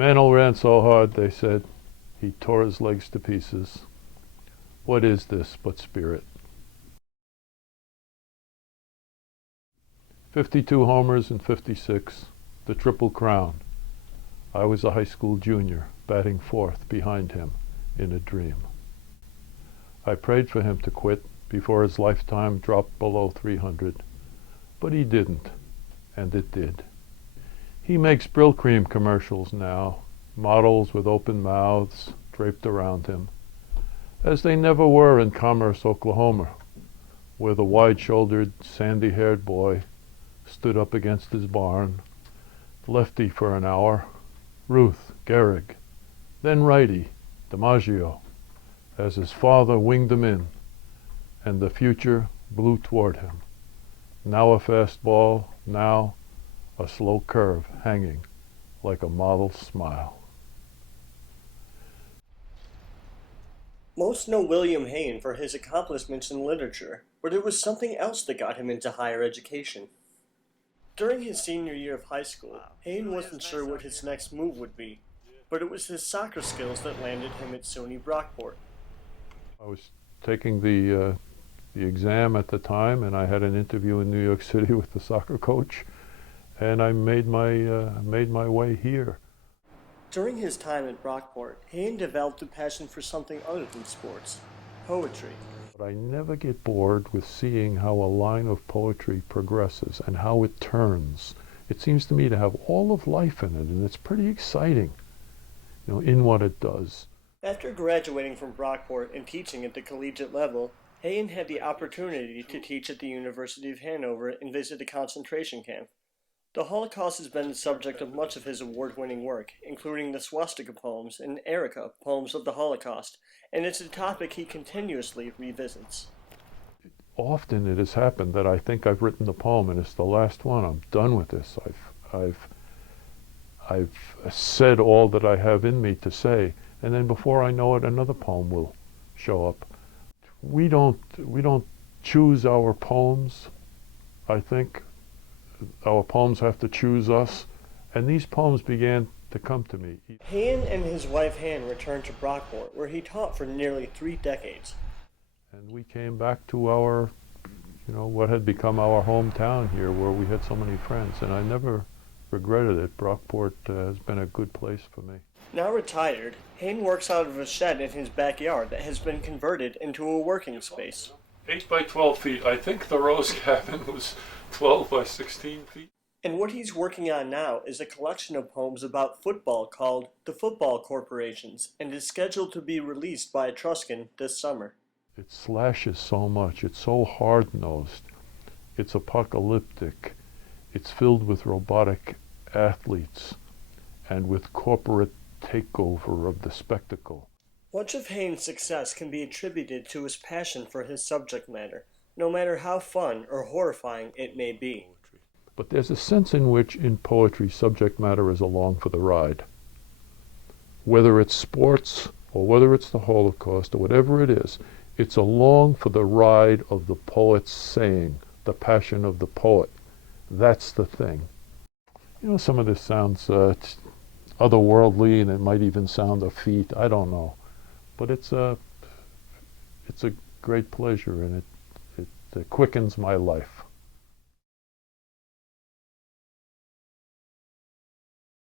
Manel ran so hard, they said, he tore his legs to pieces. What is this but spirit? 52 homers and 56, the Triple Crown. I was a high school junior, batting fourth behind him in a dream. I prayed for him to quit before his lifetime dropped below 300, but he didn't, and it did. He makes Brill Cream commercials now, models with open mouths draped around him, as they never were in Commerce, Oklahoma, where the wide-shouldered, sandy-haired boy stood up against his barn, lefty for an hour, Ruth, Gehrig, then righty, DiMaggio, as his father winged him in, and the future blew toward him. Now a fastball, now a slow curve hanging like a model smile. Most know William Heyen for his accomplishments in literature, but it was something else that got him into higher education. During his senior year of high school, Heyen wasn't sure what his next move would be, but it was his soccer skills that landed him at SUNY Brockport. I was taking the exam at the time, and I had an interview in New York City with the soccer coach, and I made my way here. During his time at Brockport, Heyen developed a passion for something other than sports: poetry. But I never get bored with seeing how a line of poetry progresses and how it turns. It seems to me to have all of life in it, and it's pretty exciting, in what it does. After graduating from Brockport and teaching at the collegiate level, Heyen had the opportunity to teach at the University of Hanover and visit a concentration camp. The Holocaust has been the subject of much of his award-winning work, including the Swastika poems and Erica, Poems of the Holocaust, and it's a topic he continuously revisits. Often it has happened that I think I've written the poem and it's the last one. I'm done with this. I've said all that I have in me to say, and then before I know it, another poem will show up. We don't choose our poems. I think our poems have to choose us, and these poems began to come to me. Heyen and his wife Heyen returned to Brockport, where he taught for nearly 3 decades. And we came back to our, what had become our hometown here, where we had so many friends, and I never regretted it. Brockport has been a good place for me. Now retired, Heyen works out of a shed in his backyard that has been converted into a working space. 8 by 12 feet. I think the rose cabin was 12 by 16 feet. And what he's working on now is a collection of poems about football called The Football Corporations, and is scheduled to be released by Etruscan this summer. It slashes so much. It's so hard-nosed. It's apocalyptic. It's filled with robotic athletes and with corporate takeover of the spectacle. Much of Heyen's success can be attributed to his passion for his subject matter, no matter how fun or horrifying it may be. But there's a sense in which, in poetry, subject matter is along for the ride. Whether it's sports, or whether it's the Holocaust, or whatever it is, it's along for the ride of the poet's saying, the passion of the poet. That's the thing. Some of this sounds otherworldly, and it might even sound a feat. I don't know. But it's a great pleasure, and it quickens my life.